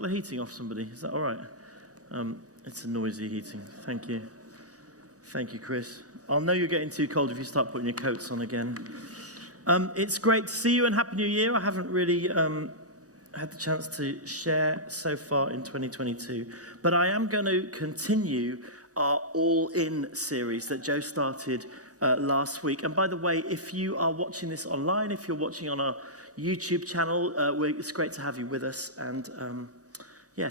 knock the heating off, somebody? Is that all right? It's a noisy heating. Thank you. Thank you, Chris. I'll know you're getting too cold if you start putting your coats on again. It's great to see you and Happy New Year. I haven't really had the chance to share so far in 2022, but I am going to continue our All In series that Joe started last week. And by the way, if you are watching this online, if you're watching on our YouTube channel, it's great to have you with us. And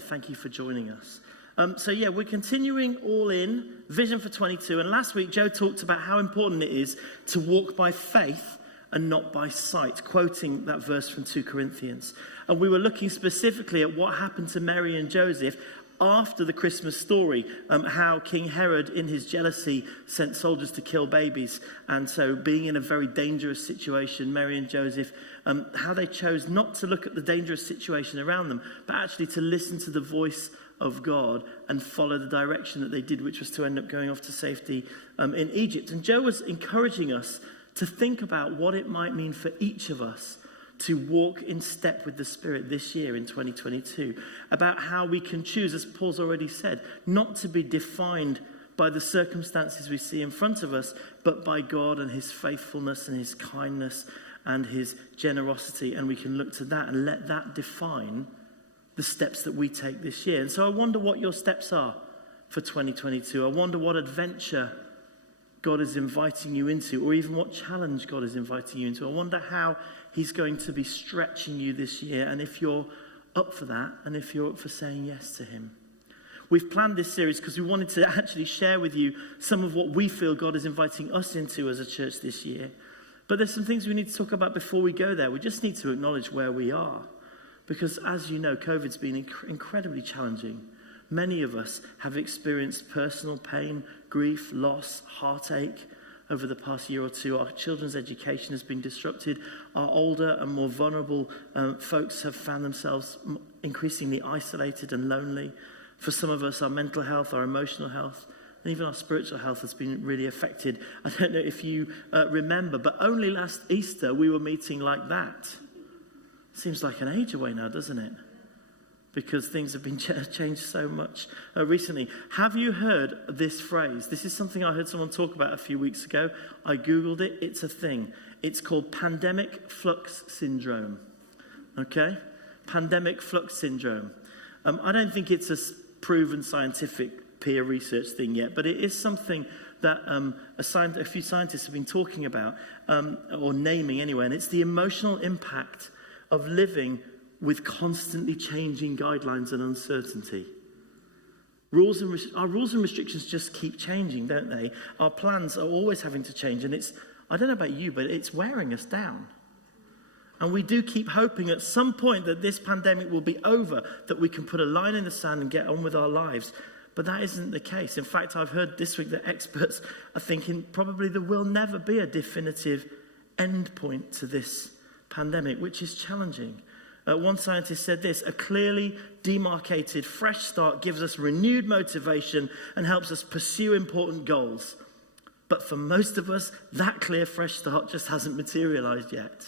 thank you for joining us. We're continuing All In, Vision for 22. And last week, Joe talked about how important it is to walk by faith and not by sight, quoting that verse from 2 Corinthians. And we were looking specifically at what happened to Mary and Joseph after the Christmas story, how King Herod, in his jealousy, sent soldiers to kill babies. And so being in a very dangerous situation, Mary and Joseph, how they chose not to look at the dangerous situation around them, but actually to listen to the voice of God and follow the direction that they did, which was to end up going off to safety in Egypt. And Joe was encouraging us to think about what it might mean for each of us to walk in step with the Spirit this year in 2022, about how we can choose, as Paul's already said, not to be defined by the circumstances we see in front of us, but by God and his faithfulness and his kindness and his generosity. And we can look to that and let that define the steps that we take this year. And so I wonder what your steps are for 2022. I wonder what adventure God is inviting you into, or even what challenge God is inviting you into. I wonder how he's going to be stretching you this year, and if you're up for that, and if you're up for saying yes to him. We've planned this series because we wanted to actually share with you some of what we feel God is inviting us into as a church this year. But there's some things we need to talk about before we go there. We just need to acknowledge where we are. Because as you know, COVID's been incredibly challenging. Many of us have experienced personal pain, grief, loss, heartache over the past year or two. Our children's education has been disrupted. Our older and more vulnerable folks have found themselves increasingly isolated and lonely. For some of us, our mental health, our emotional health, and even our spiritual health has been really affected. I don't know if you remember, but only last Easter we were meeting like that. Seems like an age away now, doesn't it? Because things have been changed so much recently. Have you heard this phrase? This is something I heard someone talk about a few weeks ago. I Googled it. It's a thing. It's called pandemic flux syndrome. Okay? Pandemic flux syndrome. I don't think it's a proven scientific peer research thing yet, but it is something that a few scientists have been talking about, or naming anyway, and it's the emotional impact of living with constantly changing guidelines and uncertainty. Our rules and restrictions just keep changing, don't they? Our plans are always having to change, and I don't know about you, but it's wearing us down. And we do keep hoping at some point that this pandemic will be over, that we can put a line in the sand and get on with our lives. But that isn't the case. In fact, I've heard this week that experts are thinking probably there will never be a definitive end point to this pandemic, which is challenging. One scientist said this: a clearly demarcated fresh start gives us renewed motivation and helps us pursue important goals. But for most of us, that clear fresh start just hasn't materialized yet.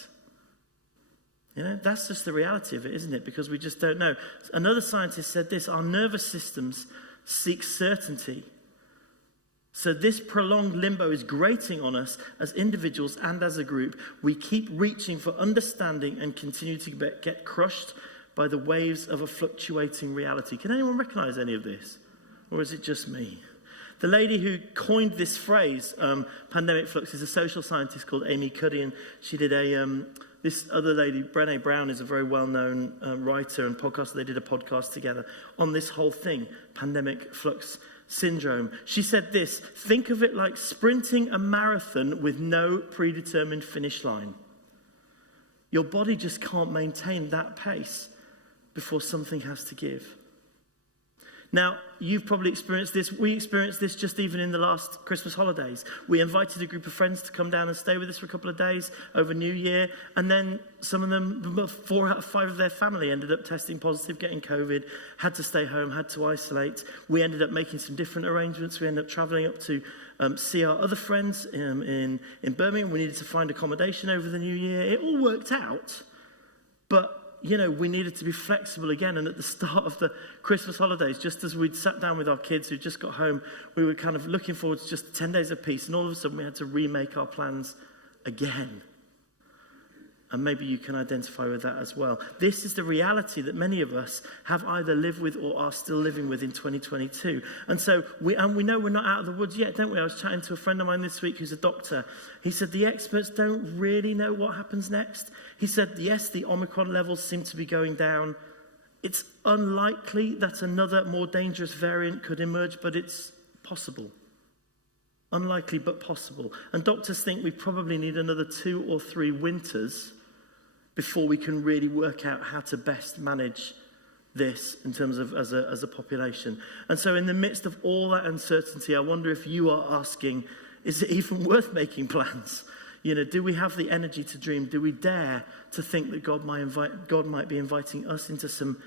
You know, that's just the reality of it, isn't it? Because we just don't know. Another scientist said this: our nervous systems seek certainty. So this prolonged limbo is grating on us as individuals and as a group. We keep reaching for understanding and continue to get crushed by the waves of a fluctuating reality. Can anyone recognize any of this? Or is it just me? The lady who coined this phrase, pandemic flux, is a social scientist called Cuddy, and she did this other lady, Brené Brown, is a very well-known writer and podcaster. They did a podcast together on this whole thing, pandemic flux syndrome. She said this: think of it like sprinting a marathon with no predetermined finish line. Your body just can't maintain that pace before something has to give. Now, you've probably experienced this. We experienced this just even in the last Christmas holidays. We invited a group of friends to come down and stay with us for a couple of days over New Year. And then some of them, 4 out of 5 of their family ended up testing positive, getting COVID, had to stay home, had to isolate. We ended up making some different arrangements. We ended up traveling up to see our other friends in Birmingham. We needed to find accommodation over the New Year. It all worked out. But we needed to be flexible again. And at the start of the Christmas holidays, just as we'd sat down with our kids who just got home, we were kind of looking forward to just 10 days of peace. And all of a sudden we had to remake our plans again. And maybe you can identify with that as well. This is the reality that many of us have either lived with or are still living with in 2022. And so we know we're not out of the woods yet, don't we? I was chatting to a friend of mine this week who's a doctor. He said the experts don't really know what happens next. He said, yes, the Omicron levels seem to be going down. It's unlikely that another more dangerous variant could emerge, but it's possible. Unlikely, but possible. And doctors think we probably need another 2 or 3 winters before we can really work out how to best manage this in terms of as a population. And so in the midst of all that uncertainty, I wonder if you are asking, is it even worth making plans? Do we have the energy to dream? Do we dare to think that God might be inviting us into some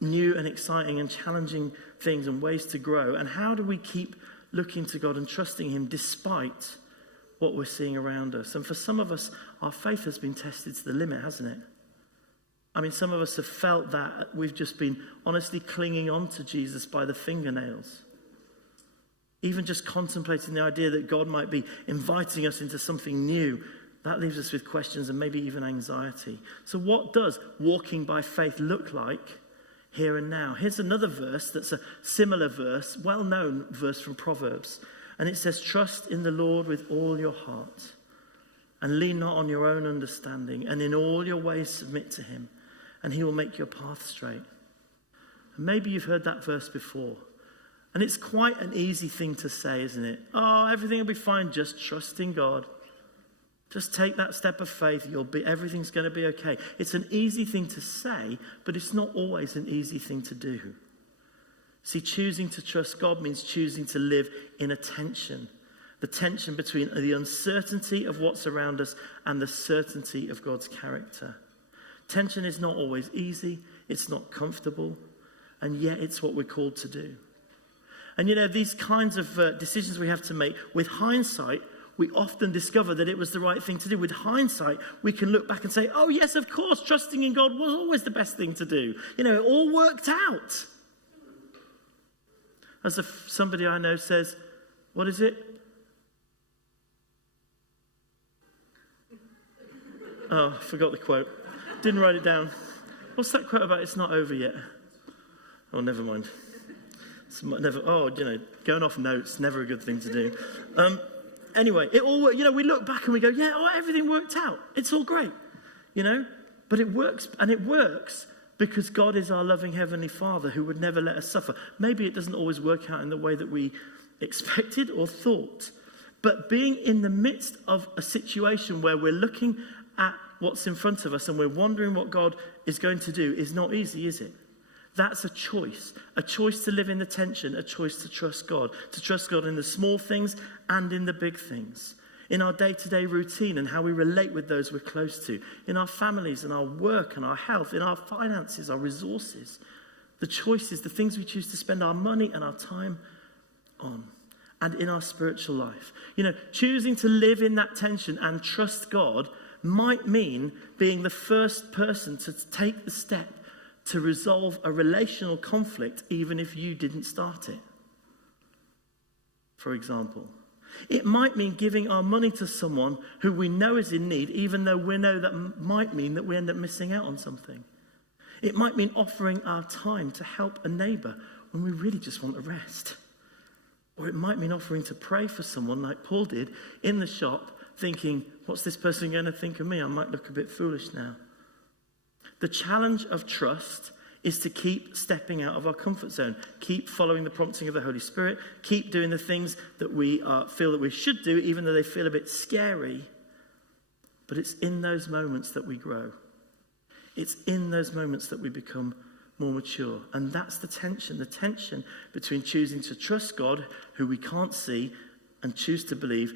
new and exciting and challenging things and ways to grow? And how do we keep looking to God and trusting him despite what we're seeing around us? And for some of us, our faith has been tested to the limit, hasn't it? I mean, some of us have felt that we've just been honestly clinging on to Jesus by the fingernails. Even just contemplating the idea that God might be inviting us into something new, that leaves us with questions and maybe even anxiety. So what does walking by faith look like here and now? Here's another verse that's a similar verse, well-known verse from Proverbs. And it says, trust in the Lord with all your heart and lean not on your own understanding, and in all your ways submit to him, and he will make your path straight. And maybe you've heard that verse before. And it's quite an easy thing to say, isn't it? Oh, everything will be fine. Just trust in God. Just take that step of faith. Everything's going to be okay. It's an easy thing to say, but it's not always an easy thing to do. See, choosing to trust God means choosing to live in a tension. The tension between the uncertainty of what's around us and the certainty of God's character. Tension is not always easy. It's not comfortable. And yet it's what we're called to do. And these kinds of decisions we have to make, with hindsight, we often discover that it was the right thing to do. With hindsight, we can look back and say, oh yes, of course, trusting in God was always the best thing to do. It all worked out. As somebody I know says, what is it? Oh, I forgot the quote. Didn't write it down. What's that quote about? It's not over yet. Oh, never mind. Going off notes, never a good thing to do. Anyway, it all, we look back and we go, everything worked out. It's all great, But it works, and it works because God is our loving Heavenly Father who would never let us suffer. Maybe it doesn't always work out in the way that we expected or thought. But being in the midst of a situation where we're looking at what's in front of us and we're wondering what God is going to do is not easy, is it? That's a choice to live in the tension, a choice to trust God in the small things and in the big things, in our day-to-day routine and how we relate with those we're close to, in our families and our work and our health, in our finances, our resources, the choices, the things we choose to spend our money and our time on, and in our spiritual life. Choosing to live in that tension and trust God might mean being the first person to take the step to resolve a relational conflict, even if you didn't start it. For example, it might mean giving our money to someone who we know is in need, even though we know that might mean that we end up missing out on something. It might mean offering our time to help a neighbor when we really just want a rest. Or it might mean offering to pray for someone like Paul did in the shop, thinking, what's this person going to think of me? I might look a bit foolish now. The challenge of trust is to keep stepping out of our comfort zone, keep following the prompting of the Holy Spirit, keep doing the things that we feel that we should do, even though they feel a bit scary. But it's in those moments that we grow. It's in those moments that we become more mature. And that's the tension between choosing to trust God, who we can't see, and choose to believe,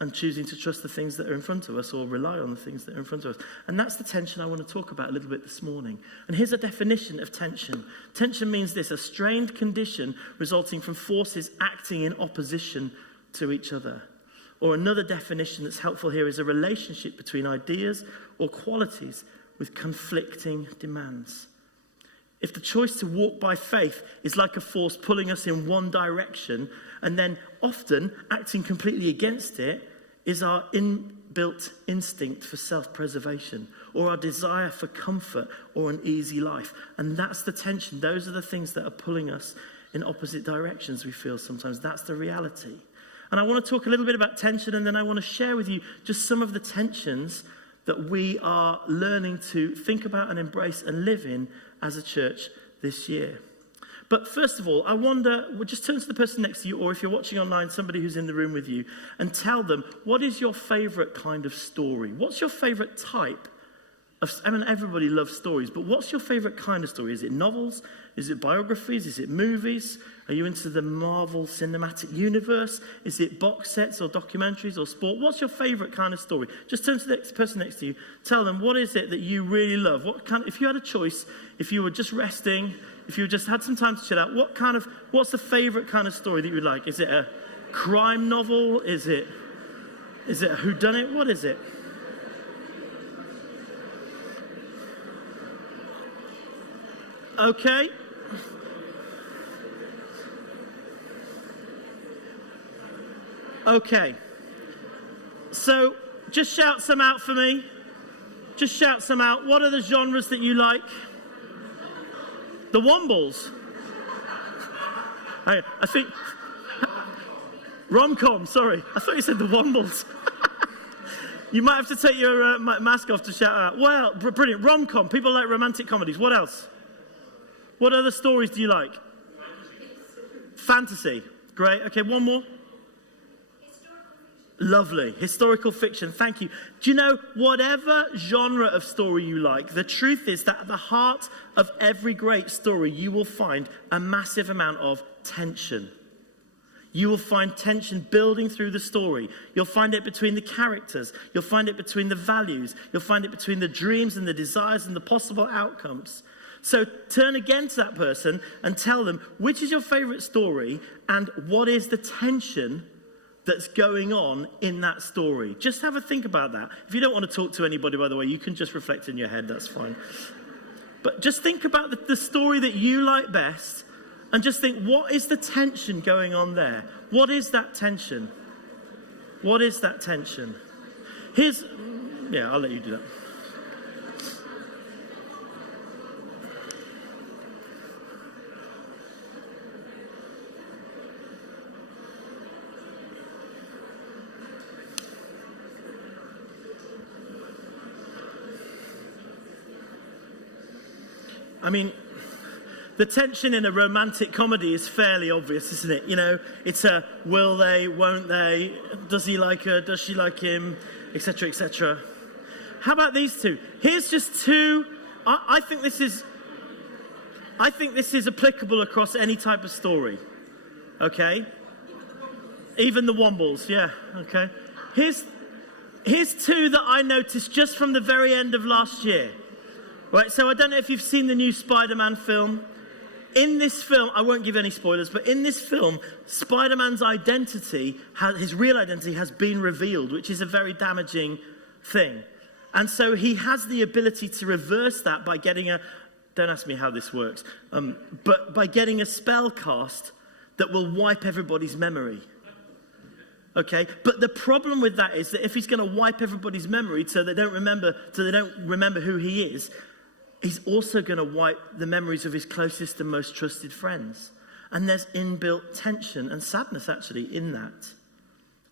and choosing to trust the things that are in front of us or rely on the things that are in front of us. And that's the tension I want to talk about a little bit this morning. And here's a definition of tension. Tension means this: a strained condition resulting from forces acting in opposition to each other. Or another definition that's helpful here is a relationship between ideas or qualities with conflicting demands. If the choice to walk by faith is like a force pulling us in one direction, and then often acting completely against it is our inbuilt instinct for self-preservation, or our desire for comfort or an easy life. And that's the tension. Those are the things that are pulling us in opposite directions, we feel sometimes. That's the reality. And I want to talk a little bit about tension, and then I want to share with you just some of the tensions that we are learning to think about and embrace and live in as a church this year. But first of all, I wonder, we'll just turn to the person next to you, or if you're watching online, somebody who's in the room with you, and tell them, what is your favorite kind of story? What's your favorite type of, I mean, everybody loves stories, but what's your favorite kind of story? Is it novels? Is it biographies? Is it movies? Are you into the Marvel Cinematic Universe? Is it box sets or documentaries or sport? What's your favorite kind of story? Just turn to the person next to you. Tell them, what is it that you really love? If you had a choice, if you were just resting, if you just had some time to chill out, what's the favorite kind of story that you would like? Is it a crime novel? Is it a whodunit? What is it? Okay. Okay. So, just shout some out for me. Just shout some out. What are the genres that you like? The Wombles. I think... Rom-com, sorry. I thought you said the Wombles. You might have to take your mask off to shout out. Well, brilliant. Rom-com. People like romantic comedies. What else? What other stories do you like? Fantasy. Great. Okay, one more. Lovely. Historical fiction. Thank you. Do you know, whatever genre of story you like, the truth is that at the heart of every great story, you will find a massive amount of tension. You will find tension building through the story. You'll find it between the characters. You'll find it between the values. You'll find it between the dreams and the desires and the possible outcomes. So turn again to that person and tell them, which is your favorite story and what is the tension that's going on in that story? Just have a think about that. If you don't want to talk to anybody, by the way, you can just reflect in your head, that's fine. But just think about the story that you like best and just think, what is the tension going on there? What is that tension? What is that tension? I'll let you do that. I mean, the tension in a romantic comedy is fairly obvious, isn't it? You know, it's a will they, won't they, does he like her, does she like him, etc., etc. How about these two? Here's just two. I think this is applicable across any type of story. Okay? Even the Wombles, yeah, okay. Here's two that I noticed just from the very end of last year. Right, so I don't know if you've seen the new Spider-Man film. In this film, I won't give any spoilers, but in this film, Spider-Man's identity, his real identity has been revealed, which is a very damaging thing. And so he has the ability to reverse that by getting don't ask me how this works, but by getting a spell cast that will wipe everybody's memory. Okay, but the problem with that is that if he's going to wipe everybody's memory so they don't remember who he is, he's also going to wipe the memories of his closest and most trusted friends. And there's inbuilt tension and sadness, actually, in that.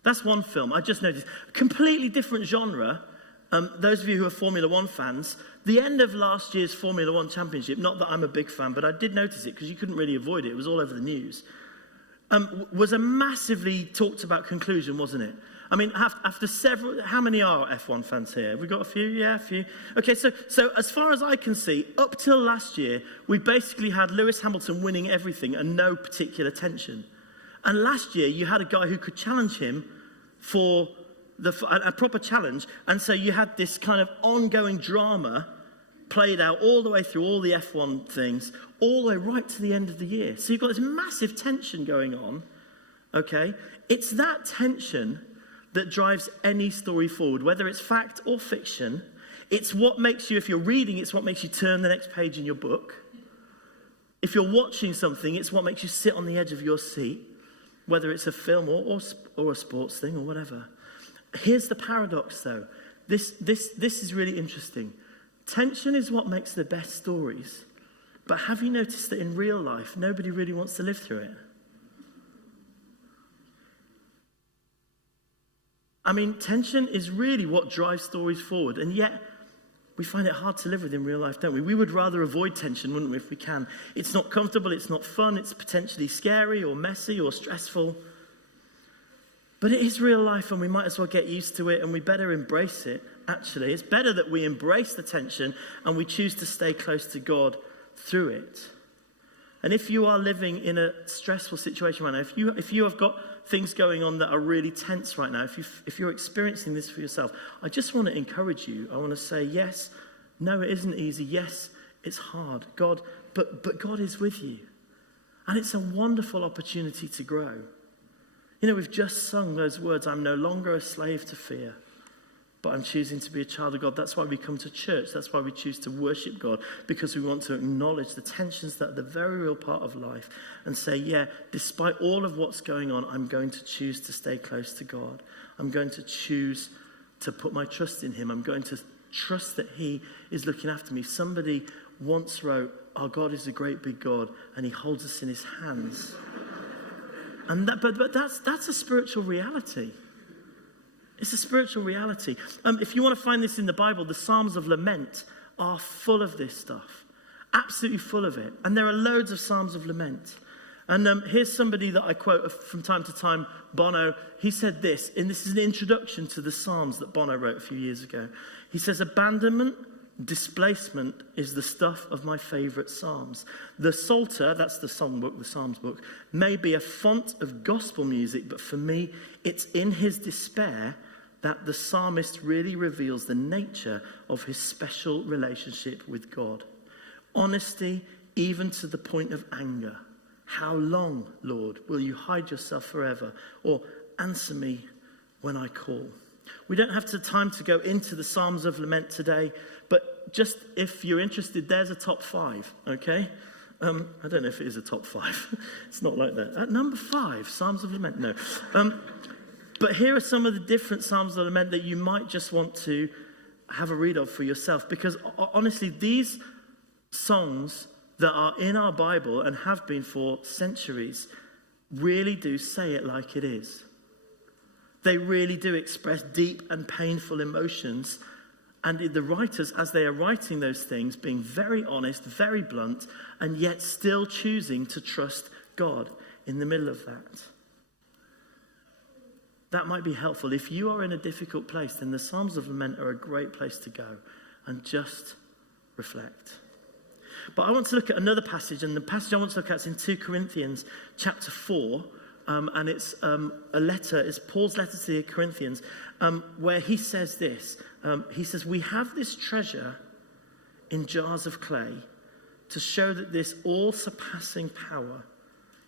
That's one film. I just noticed. Completely different genre. Those of you who are Formula One fans, the end of last year's Formula One Championship, not that I'm a big fan, but I did notice it because you couldn't really avoid it. It was all over the news. Was a massively talked about conclusion, wasn't it? I mean, after several, how many are F1 fans here? Have we got a few? Yeah, a few. Okay, so as far as I can see, up till last year, we basically had Lewis Hamilton winning everything and no particular tension. And last year, you had a guy who could challenge him for a proper challenge. And so you had this kind of ongoing drama played out all the way through all the F1 things, all the way right to the end of the year. So you've got this massive tension going on, okay? It's that tension that drives any story forward, whether it's fact or fiction. It's what makes you, if you're reading, it's what makes you turn the next page in your book. If you're watching something, it's what makes you sit on the edge of your seat, whether it's a film or a sports thing or whatever. Here's the paradox, though. This is really interesting. Tension is what makes the best stories. But have you noticed that in real life, nobody really wants to live through it? I mean, tension is really what drives stories forward. And yet, we find it hard to live with in real life, don't we? We would rather avoid tension, wouldn't we, if we can? It's not comfortable, it's not fun, it's potentially scary or messy or stressful. But it is real life, and we might as well get used to it, and we better embrace it, actually. It's better that we embrace the tension and we choose to stay close to God through it. And if you are living in a stressful situation right now, if you have got things going on that are really tense right now, if you're experiencing this for yourself, I just want to encourage you. I want to say, yes, no, it isn't easy. Yes, it's hard. But God is with you. And it's a wonderful opportunity to grow. You know, we've just sung those words, I'm no longer a slave to fear, but I'm choosing to be a child of God. That's why we come to church. That's why we choose to worship God, because we want to acknowledge the tensions that are the very real part of life and say, yeah, despite all of what's going on, I'm going to choose to stay close to God. I'm going to choose to put my trust in him. I'm going to trust that he is looking after me. Somebody once wrote, our God is a great big God, and he holds us in his hands. And but that's a spiritual reality. It's a spiritual reality. If you want to find this in the Bible, the Psalms of Lament are full of this stuff. Absolutely full of it. And there are loads of Psalms of Lament. And here's somebody that I quote from time to time, Bono. He said this, and this is an introduction to the Psalms that Bono wrote a few years ago. He says, abandonment, displacement is the stuff of my favorite Psalms. The Psalter, that's the songbook, the Psalms book, may be a font of gospel music, but for me, it's in his despair that the psalmist really reveals the nature of his special relationship with God. Honesty, even to the point of anger. How long, Lord, will you hide yourself forever? Or answer me when I call. We don't have the time to go into the Psalms of Lament today, but just if you're interested, there's a top 5, okay? I don't know if it is a top 5. It's not like that. At number 5, Psalms of Lament, no. But here are some of the different Psalms of Lament that you might just want to have a read of for yourself. Because honestly, these songs that are in our Bible and have been for centuries really do say it like it is. They really do express deep and painful emotions. And the writers, as they are writing those things, being very honest, very blunt, and yet still choosing to trust God in the middle of that. That might be helpful. If you are in a difficult place, then the Psalms of Lament are a great place to go and just reflect. But I want to look at another passage, and the passage I want to look at is in 2 Corinthians chapter 4, and it's a letter, it's Paul's letter to the Corinthians, where he says this. He says, we have this treasure in jars of clay to show that this all-surpassing power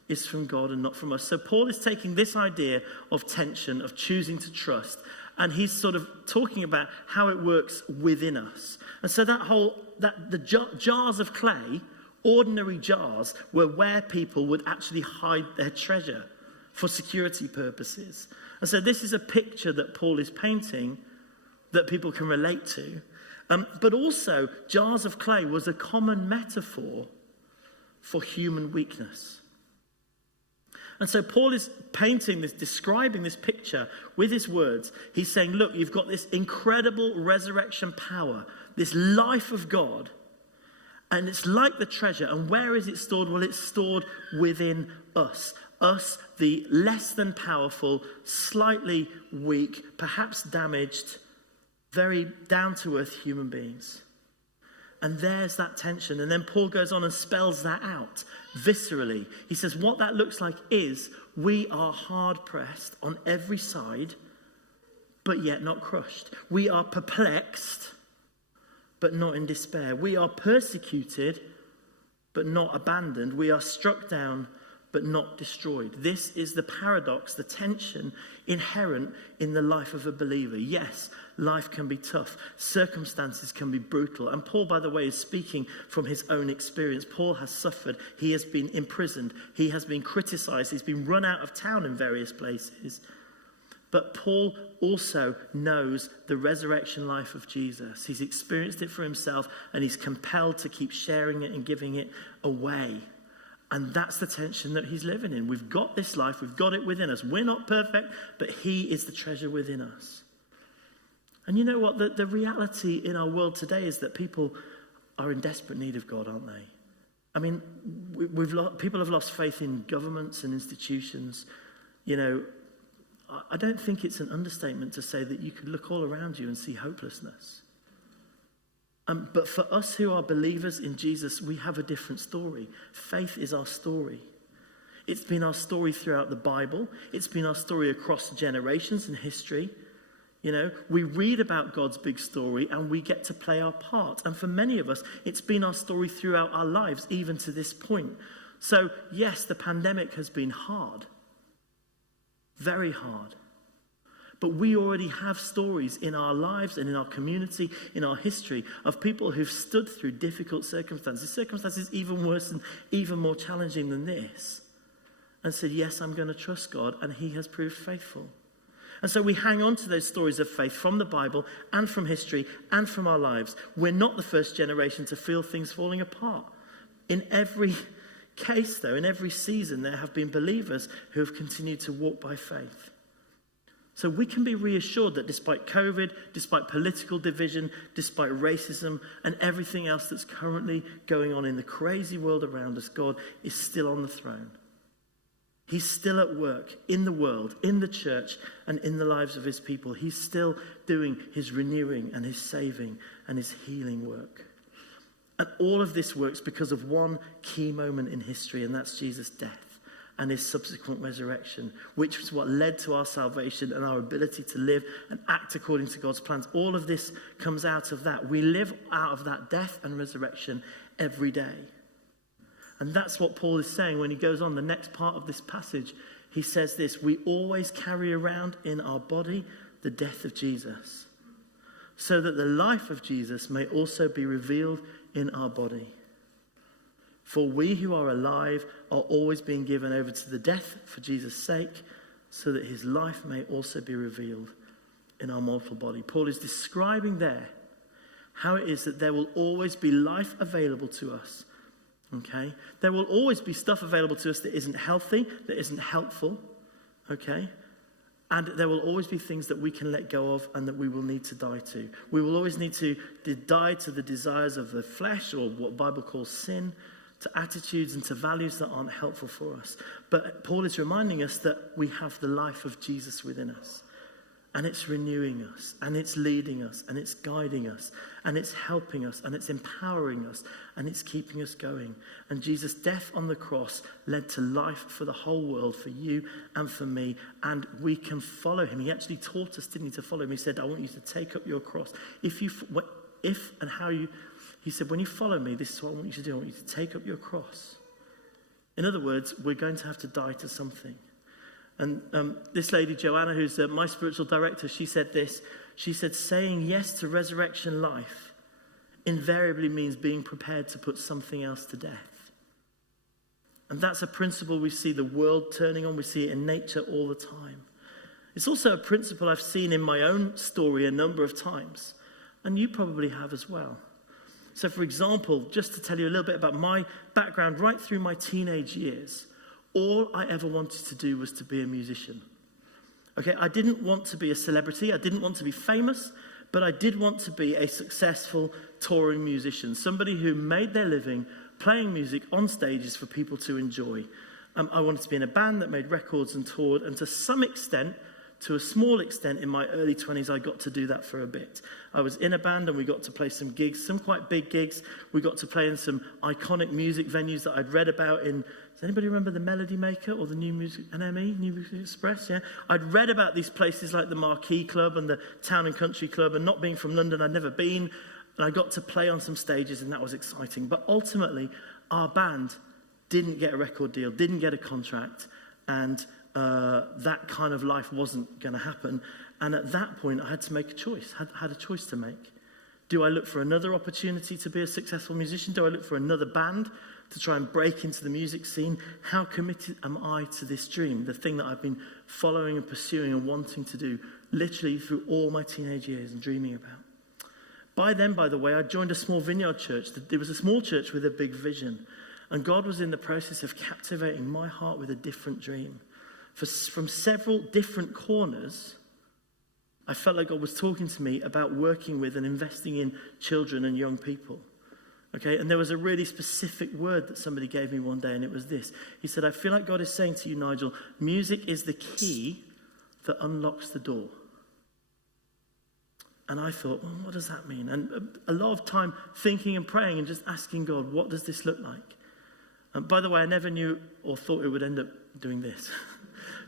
is from God and not from us. So Paul is taking this idea of tension, of choosing to trust, and he's sort of talking about how it works within us. And so the jars of clay, ordinary jars, were where people would actually hide their treasure for security purposes. And so this is a picture that Paul is painting that people can relate to. But also, jars of clay was a common metaphor for human weakness. And so Paul is painting this, describing this picture with his words. He's saying, look, you've got this incredible resurrection power, this life of God, and it's like the treasure. And where is it stored? Well, it's stored within us. Us, the less than powerful, slightly weak, perhaps damaged, very down-to-earth human beings. And there's that tension. And then Paul goes on and spells that out viscerally. He says what that looks like is we are hard-pressed on every side, but yet not crushed. We are perplexed, but not in despair. We are persecuted, but not abandoned. We are struck down, but not destroyed. This is the paradox, the tension inherent in the life of a believer. Yes, life can be tough. Circumstances can be brutal. And Paul, by the way, is speaking from his own experience. Paul has suffered. He has been imprisoned. He has been criticized. He's been run out of town in various places. But Paul also knows the resurrection life of Jesus. He's experienced it for himself, and he's compelled to keep sharing it and giving it away. And that's the tension that he's living in. We've got this life. We've got it within us. We're not perfect, but he is the treasure within us. And you know what? The reality in our world today is that people are in desperate need of God, aren't they? I mean, people have lost faith in governments and institutions. You know, I don't think it's an understatement to say that you could look all around you and see hopelessness. But for us who are believers in Jesus, we have a different story. Faith is our story. It's been our story throughout the Bible. It's been our story across generations and history. You know, we read about God's big story and we get to play our part. And for many of us, it's been our story throughout our lives, even to this point. So yes, the pandemic has been hard. Very hard. But we already have stories in our lives and in our community, in our history, of people who've stood through difficult circumstances even worse and even more challenging than this, and said, yes, I'm going to trust God, and he has proved faithful. And so we hang on to those stories of faith from the Bible and from history and from our lives. We're not the first generation to feel things falling apart. In every case, though, in every season, there have been believers who have continued to walk by faith. So we can be reassured that despite COVID, despite political division, despite racism and everything else that's currently going on in the crazy world around us, God is still on the throne. He's still at work in the world, in the church, and in the lives of his people. He's still doing his renewing and his saving and his healing work. And all of this works because of one key moment in history, and that's Jesus' death and his subsequent resurrection, which is what led to our salvation and our ability to live and act according to God's plans. All of this comes out of that. We live out of that death and resurrection every day. And that's what Paul is saying when he goes on the next part of this passage. He says this: we always carry around in our body the death of Jesus, so that the life of Jesus may also be revealed in our body. For we who are alive are always being given over to the death for Jesus' sake, so that his life may also be revealed in our mortal body. Paul is describing there how it is that there will always be life available to us. Okay? There will always be stuff available to us that isn't healthy, that isn't helpful. Okay? And there will always be things that we can let go of and that we will need to die to. We will always need to die to the desires of the flesh, or what the Bible calls sin, to attitudes and to values that aren't helpful for us. But Paul is reminding us that we have the life of Jesus within us. And it's renewing us, and it's leading us, and it's guiding us, and it's helping us, and it's empowering us, and it's keeping us going. And Jesus' death on the cross led to life for the whole world, for you and for me, and we can follow him. He actually taught us, didn't he, to follow him. He said, I want you to take up your cross. He said, when you follow me, this is what I want you to do. I want you to take up your cross. In other words, we're going to have to die to something. And this lady, Joanna, who's my spiritual director, she said this. She said, saying yes to resurrection life invariably means being prepared to put something else to death. And that's a principle we see the world turning on. We see it in nature all the time. It's also a principle I've seen in my own story a number of times. And you probably have as well. So, for example, just to tell you a little bit about my background, right through my teenage years, all I ever wanted to do was to be a musician. Okay, I didn't want to be a celebrity. I didn't want to be famous, but I did want to be a successful touring musician, somebody who made their living playing music on stages for people to enjoy. I wanted to be in a band that made records and toured, and to some extent, to a small extent, in my early 20s, I got to do that for a bit. I was in a band and we got to play some gigs, some quite big gigs. We got to play in some iconic music venues that I'd read about in, does anybody remember the Melody Maker or the New Music, NME, New Music Express? Yeah, I'd read about these places like the Marquee Club and the Town and Country Club, and not being from London, I'd never been. And I got to play on some stages, and that was exciting. But ultimately, our band didn't get a record deal, didn't get a contract, and that kind of life wasn't going to happen. And at that point, I had to make a choice, had a choice to make. Do I look for another opportunity to be a successful musician? Do I look for another band to try and break into the music scene? How committed am I to this dream, the thing that I've been following and pursuing and wanting to do literally through all my teenage years and dreaming about? By then, by the way, I joined a small vineyard church. It was a small church with a big vision. And God was in the process of captivating my heart with a different dream. From several different corners, I felt like God was talking to me about working with and investing in children and young people. Okay, and there was a really specific word that somebody gave me one day, and it was this. He said, I feel like God is saying to you, Nigel, music is the key that unlocks the door. And I thought, well, what does that mean? And a lot of time thinking and praying and just asking God, what does this look like? And by the way, I never knew or thought it would end up doing this.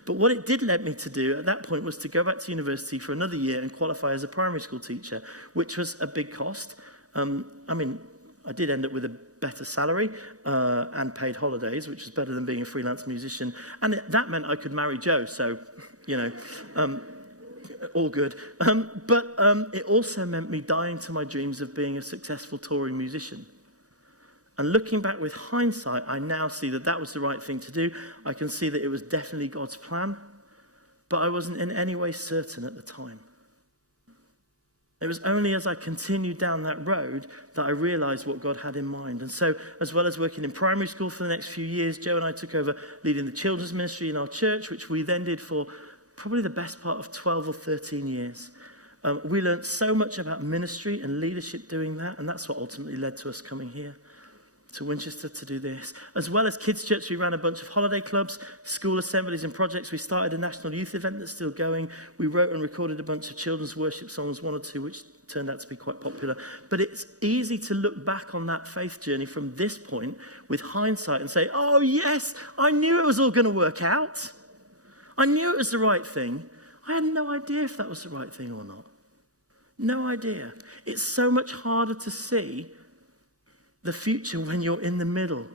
But what it did lead me to do at that point was to go back to university for another year and qualify as a primary school teacher, which was a big cost. I did end up with a better salary and paid holidays, which was better than being a freelance musician. And that meant I could marry Jo, so, all good. But it also meant me dying to my dreams of being a successful touring musician. And looking back with hindsight, I now see that that was the right thing to do. I can see that it was definitely God's plan, but I wasn't in any way certain at the time. It was only as I continued down that road that I realized what God had in mind. And so, as well as working in primary school for the next few years, Jo and I took over leading the children's ministry in our church, which we then did for probably the best part of 12 or 13 years. We learned so much about ministry and leadership doing that, and that's what ultimately led to us coming here to Winchester to do this. As well as kids' church, we ran a bunch of holiday clubs, school assemblies and projects. We started a national youth event that's still going. We wrote and recorded a bunch of children's worship songs, one or two, which turned out to be quite popular. But it's easy to look back on that faith journey from this point with hindsight and say, oh yes, I knew it was all going to work out. I knew it was the right thing. I had no idea if that was the right thing or not. No idea. It's so much harder to see the future when you're in the middle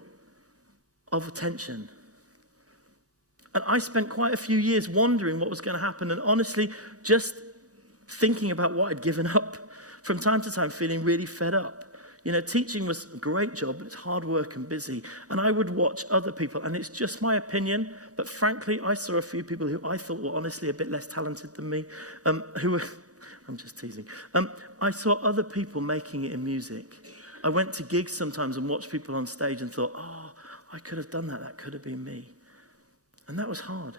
of a tension. And I spent quite a few years wondering what was going to happen, and honestly, just thinking about what I'd given up. From time to time, feeling really fed up. Teaching was a great job, but it's hard work and busy. And I would watch other people, and it's just my opinion, but frankly, I saw a few people who I thought were honestly a bit less talented than me, who were, I'm just teasing. I saw other people making it in music. I went to gigs sometimes and watched people on stage and thought, oh, I could have done that. That could have been me. And that was hard.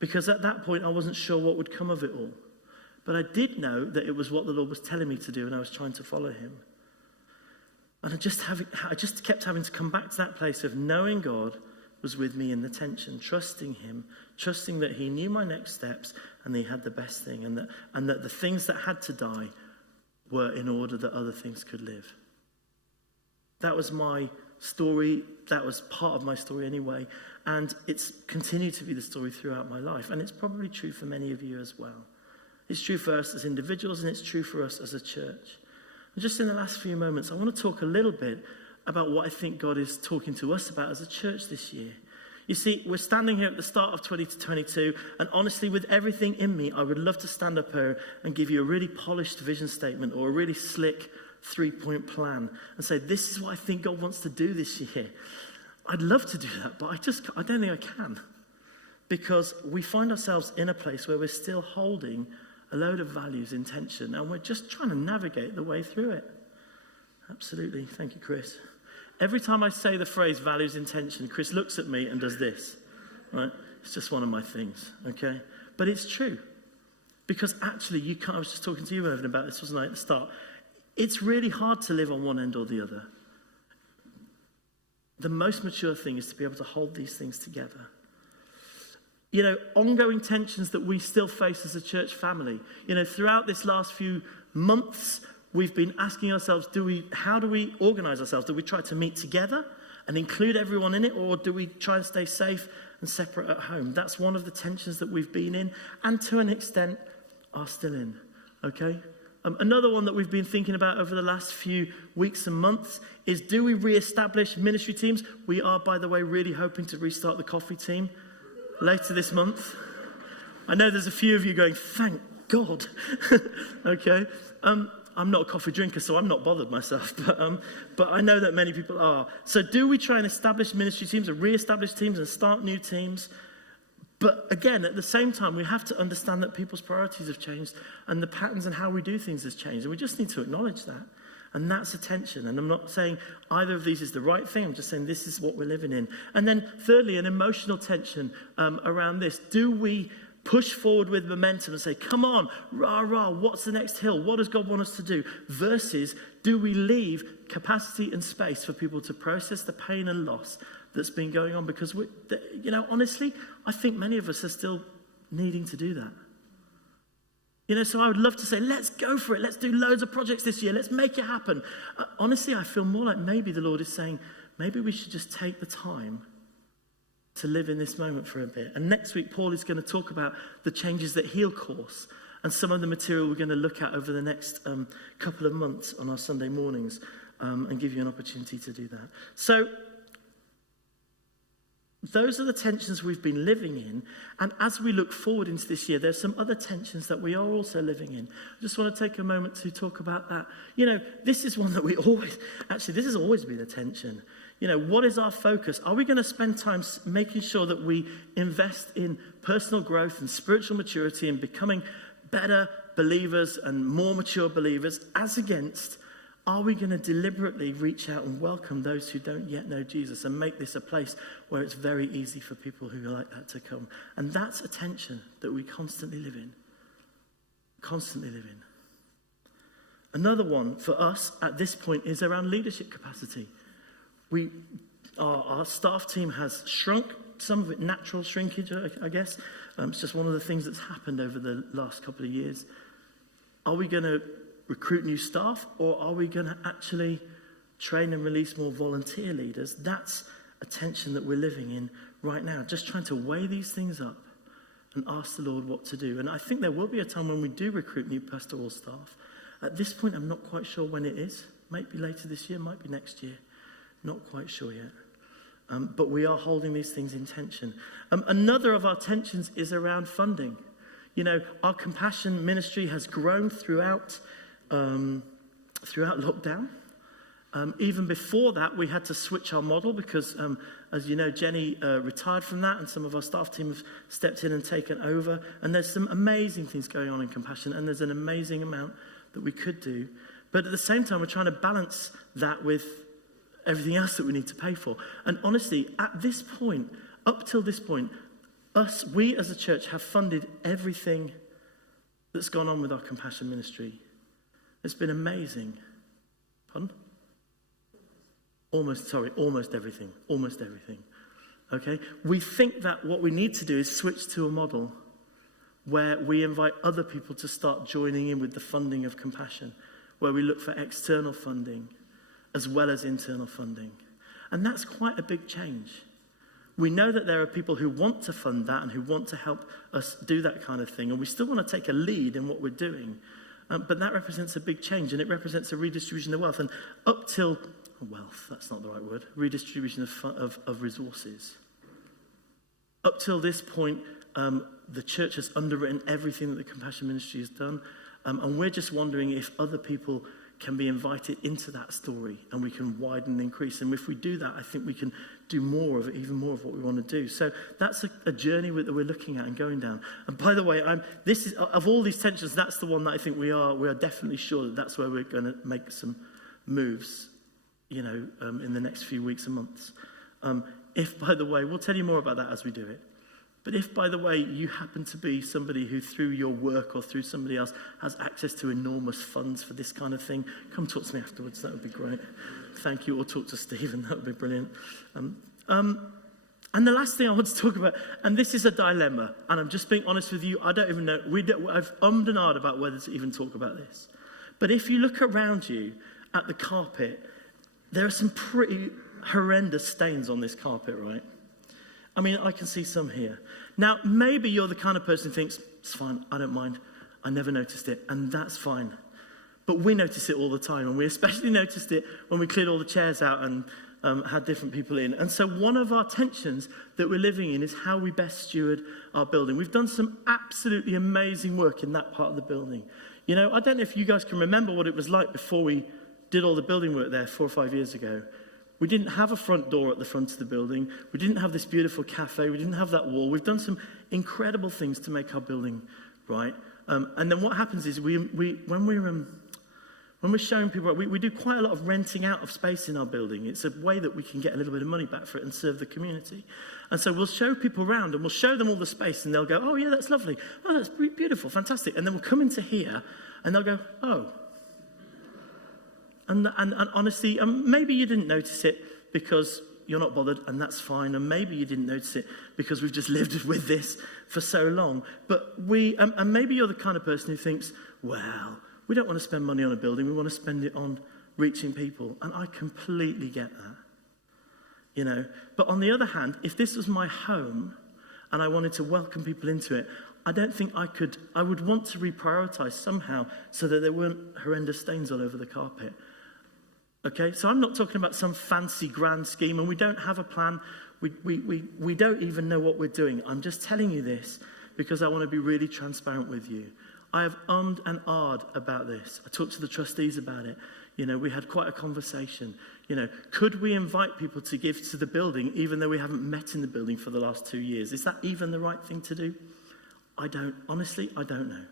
Because at that point, I wasn't sure what would come of it all. But I did know that it was what the Lord was telling me to do, and I was trying to follow him. And I just kept having to come back to that place of knowing God was with me in the tension, trusting him, trusting that he knew my next steps and he had the best thing, and that the things that had to die were in order that other things could live. That was my story. That was part of my story anyway. And it's continued to be the story throughout my life. And it's probably true for many of you as well. It's true for us as individuals, and it's true for us as a church. And just in the last few moments, I want to talk a little bit about what I think God is talking to us about as a church this year. You see, we're standing here at the start of 2022, and honestly, with everything in me, I would love to stand up here and give you a really polished vision statement or a really slick 3-point plan and say, this is what I think God wants to do this year. I'd love to do that, but I don't think I can. Because we find ourselves in a place where we're still holding a load of values in tension, and we're just trying to navigate the way through it. Absolutely. Thank you, Chris. Every time I say the phrase values in tension, Chris looks at me and does this, right? It's just one of my things, okay? But it's true. Because actually, I was just talking to you, Irvin, about this, wasn't I, at the start? It's really hard to live on one end or the other. The most mature thing is to be able to hold these things together. Ongoing tensions that we still face as a church family. Throughout this last few months, we've been asking ourselves, how do we organize ourselves? Do we try to meet together and include everyone in it, or do we try and stay safe and separate at home? That's one of the tensions that we've been in, and to an extent are still in, okay? Another one that we've been thinking about over the last few weeks and months is, do we re-establish ministry teams? We are, by the way, really hoping to restart the coffee team later this month. I know there's a few of you going, thank God. Okay. I'm not a coffee drinker, so I'm not bothered myself. But I know that many people are. So do we try and establish ministry teams and re-establish teams and start new teams? But again, at the same time, we have to understand that people's priorities have changed and the patterns and how we do things has changed. And we just need to acknowledge that. And that's a tension. And I'm not saying either of these is the right thing. I'm just saying this is what we're living in. And then thirdly, an emotional tension around this. Do we push forward with momentum and say, come on, rah, rah, what's the next hill? What does God want us to do? Versus, do we leave capacity and space for people to process the pain and loss that's been going on? Because, honestly, I think many of us are still needing to do that. So I would love to say, let's go for it. Let's do loads of projects this year. Let's make it happen. Honestly, I feel more like maybe the Lord is saying, maybe we should just take the time to live in this moment for a bit. And next week, Paul is going to talk about the changes that he'll cause and some of the material we're going to look at over the next couple of months on our Sunday mornings and give you an opportunity to do that. So those are the tensions we've been living in. And as we look forward into this year, there's some other tensions that we are also living in. I just want to take a moment to talk about that. This is one that this has always been a tension. What is our focus? Are we going to spend time making sure that we invest in personal growth and spiritual maturity and becoming better believers and more mature believers, as against, are we going to deliberately reach out and welcome those who don't yet know Jesus and make this a place where it's very easy for people who are like that to come? And that's a tension that we constantly live in. Constantly live in. Another one for us at this point is around leadership capacity. Our staff team has shrunk, some of it natural shrinkage, I guess. It's just one of the things that's happened over the last couple of years. Are we going to recruit new staff, or are we going to actually train and release more volunteer leaders? That's a tension that we're living in right now, just trying to weigh these things up and ask the Lord what to do. And I think there will be a time when we do recruit new pastoral staff. At this point, I'm not quite sure when it is. Might be later this year, might be next year. Not quite sure yet. But we are holding these things in tension. Another of our tensions is around funding. Our compassion ministry has grown throughout lockdown. Even before that, we had to switch our model because, as you know, Jenny retired from that, and some of our staff team have stepped in and taken over. And there's some amazing things going on in compassion, and there's an amazing amount that we could do. But at the same time, we're trying to balance that with everything else that we need to pay for. And honestly, at this point, up till this point, we as a church have funded everything that's gone on with our compassion ministry. It's been amazing. Pardon? Almost everything. Okay? We think that what we need to do is switch to a model where we invite other people to start joining in with the funding of compassion, where we look for external funding as well as internal funding. And that's quite a big change. We know that there are people who want to fund that and who want to help us do that kind of thing, and we still want to take a lead in what we're doing. But that represents a big change, and it represents a redistribution of wealth. And up till, wealth, that's not the right word, redistribution of resources. Up till this point, the church has underwritten everything that the compassion ministry has done, and we're just wondering if other people can be invited into that story and we can widen and increase. And if we do that, I think we can do more of it, even more of what we want to do. So that's a journey that we're looking at and going down. And by the way, this is of all these tensions, that's the one that I think we are definitely sure that that's where we're going to make some moves, in the next few weeks and months. If, by the way, we'll tell you more about that as we do it. But if, by the way, you happen to be somebody who through your work or through somebody else has access to enormous funds for this kind of thing, come talk to me afterwards. That would be great. Thank you. Or talk to Stephen. That would be brilliant. And the last thing I want to talk about, and this is a dilemma, and I'm just being honest with you, I don't even know. I've ummed and ahed about whether to even talk about this. But if you look around you at the carpet, there are some pretty horrendous stains on this carpet, right? I mean, I can see some here. Now, maybe you're the kind of person who thinks, it's fine, I don't mind. I never noticed it, and that's fine. but we notice it all the time, and we especially noticed it when we cleared all the chairs out and had different people in. And so one of our tensions that we're living in is how we best steward our building. We've done some absolutely amazing work in that part of the building. You know, I don't know if you guys can remember what it was like before we did all the building work there 4 or 5 years ago. We didn't have a front door at the front of the building. We didn't have this beautiful cafe. We didn't have that wall. We've done some incredible things to make our building right. And then what happens is when we're showing people, we do quite a lot of renting out of space in our building. It's a way that we can get a little bit of money back for it and serve the community. And so we'll show people around and we'll show them all the space and they'll go, oh yeah, that's lovely. Oh, that's beautiful, fantastic. And then we'll come into here and they'll go, oh. And honestly, maybe you didn't notice it because you're not bothered, and that's fine. And maybe you didn't notice it because we've just lived with this for so long. But and maybe you're the kind of person who thinks, well, we don't want to spend money on a building. We want to spend it on reaching people. And I completely get that, you know. But on the other hand, if this was my home and I wanted to welcome people into it, I don't think I would want to reprioritize somehow so that there weren't horrendous stains all over the carpet. Okay, so I'm not talking about some fancy grand scheme, and we don't have a plan. We don't even know what we're doing. I'm just telling you this because I want to be really transparent with you. I have ummed and ahed about this. I talked to the trustees about it. You know, we had quite a conversation. You know, could we invite people to give to the building even though we haven't met in the building for the last 2 years? Is that even the right thing to do? Honestly, I don't know.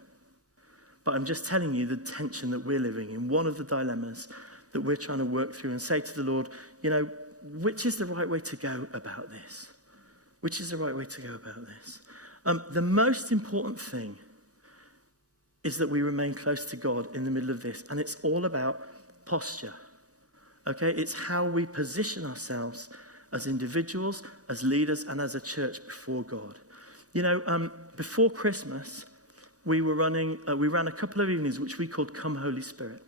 But I'm just telling you the tension that we're living in, one of the dilemmas that we're trying to work through, and say to the Lord, you know, which is the right way to go about this? Which is the right way to go about this? The most important thing is that we remain close to God in the middle of this, and it's all about posture. Okay? It's how we position ourselves as individuals, as leaders, and as a church before God. You know, before Christmas, we ran a couple of evenings which we called Come Holy Spirit.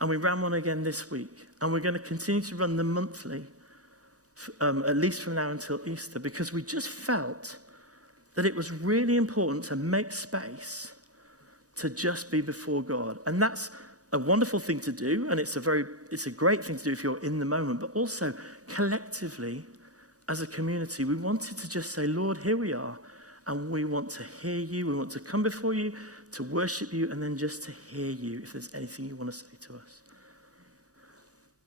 And we ran one again this week. And we're going to continue to run them monthly, at least from now until Easter, because we just felt that it was really important to make space to just be before God. And that's a wonderful thing to do, and it's a great thing to do if you're in the moment, but also collectively, as a community, we wanted to just say, Lord, here we are, and we want to hear you, we want to come before you, to worship you, and then just to hear you if there's anything you want to say to us.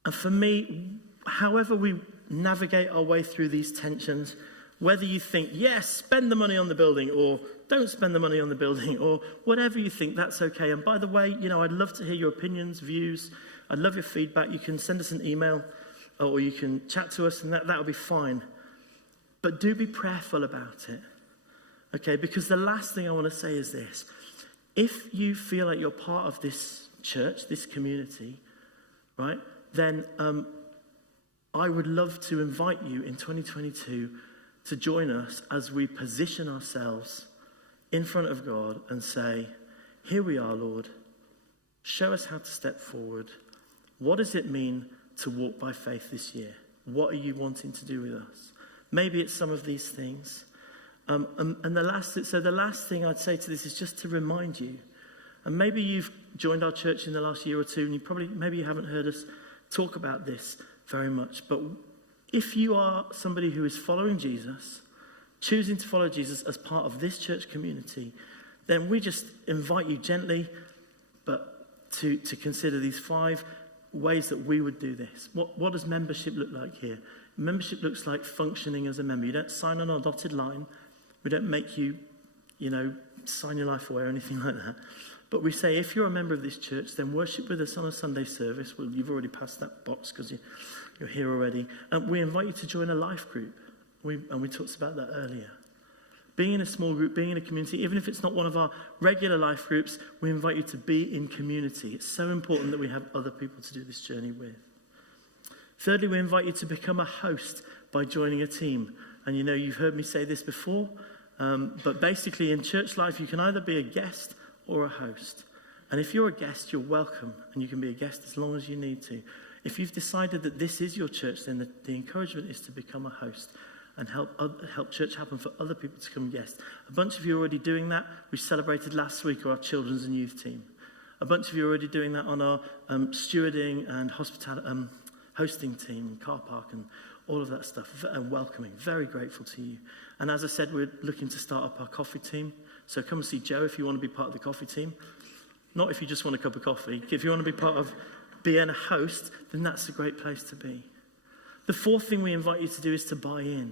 And for me, however we navigate our way through these tensions, whether you think, yes, spend the money on the building, or don't spend the money on the building, or whatever you think, that's okay. And by the way, you know, I'd love to hear your opinions, views. I'd love your feedback. You can send us an email, or you can chat to us, and that'll be fine. But do be prayerful about it, okay? Because the last thing I want to say is this. If you feel like you're part of this church, this community, right, then I would love to invite you in 2022 to join us as we position ourselves in front of God and say, here we are, Lord. Show us how to step forward. What does it mean to walk by faith this year? What are you wanting to do with us? Maybe it's some of these things. And the last thing I'd say to this is just to remind you, and maybe you've joined our church in the last year or two, and maybe you haven't heard us talk about this very much, but if you are somebody who is following Jesus, choosing to follow Jesus as part of this church community, then we just invite you gently, but to consider these 5 ways that we would do this. What does membership look like here? Membership looks like functioning as a member. You don't sign on a dotted line. We don't make you, sign your life away or anything like that. But we say, if you're a member of this church, then worship with us on a Sunday service. Well, you've already passed that box because you're here already. And we invite you to join a life group. We talked about that earlier. Being in a small group, being in a community, even if it's not one of our regular life groups, we invite you to be in community. It's so important that we have other people to do this journey with. Thirdly, we invite you to become a host by joining a team. And you've heard me say this before, but basically in church life, you can either be a guest or a host. And if you're a guest, you're welcome, and you can be a guest as long as you need to. If you've decided that this is your church, then the encouragement is to become a host and help church happen for other people to come guest. A bunch of you are already doing that. We celebrated last week our children's and youth team. A bunch of you are already doing that on our stewarding and hosting team, car park and all of that stuff, and welcoming. Very grateful to you. And as I said, we're looking to start up our coffee team. So come and see Joe if you want to be part of the coffee team. Not if you just want a cup of coffee. If you want to be part of being a host, then that's a great place to be. The fourth thing we invite you to do is to buy in.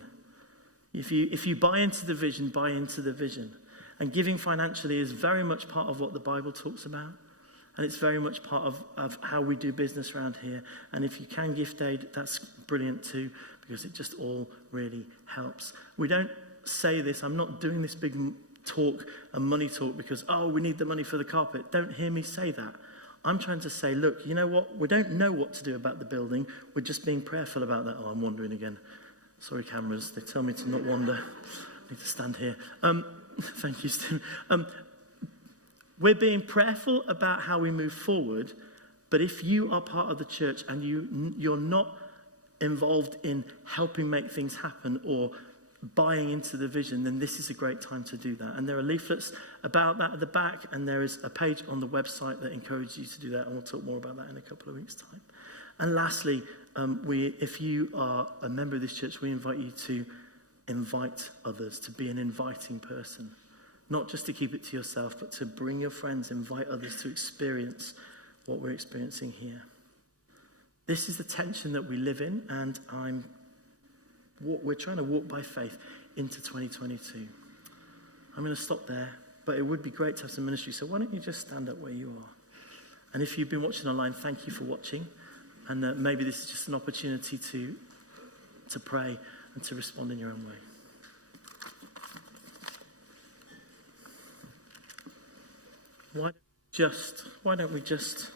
If you buy into the vision, buy into the vision. And giving financially is very much part of what the Bible talks about. And it's very much part of how we do business around here. And if you can gift aid, that's brilliant too, because it just all really helps. We don't say this, I'm not doing this big talk, a money talk, because, we need the money for the carpet. Don't hear me say that. I'm trying to say, look, you know what? We don't know what to do about the building. We're just being prayerful about that. I'm wandering again. Sorry, cameras. They tell me to not wander. I need to stand here. Thank you, Steve. We're being prayerful about how we move forward, but if you are part of the church and you're not involved in helping make things happen or buying into the vision, then this is a great time to do that. And there are leaflets about that at the back, and there is a page on the website that encourages you to do that, and we'll talk more about that in a couple of weeks' time. And lastly, if you are a member of this church, we invite you to invite others, to be an inviting person. Not just to keep it to yourself, but to bring your friends, invite others to experience what we're experiencing here. This is the tension that we live in, and we're trying to walk by faith into 2022. I'm going to stop there, but it would be great to have some ministry, so why don't you just stand up where you are? And if you've been watching online, thank you for watching, and maybe this is just an opportunity to pray and to respond in your own way. Why don't we just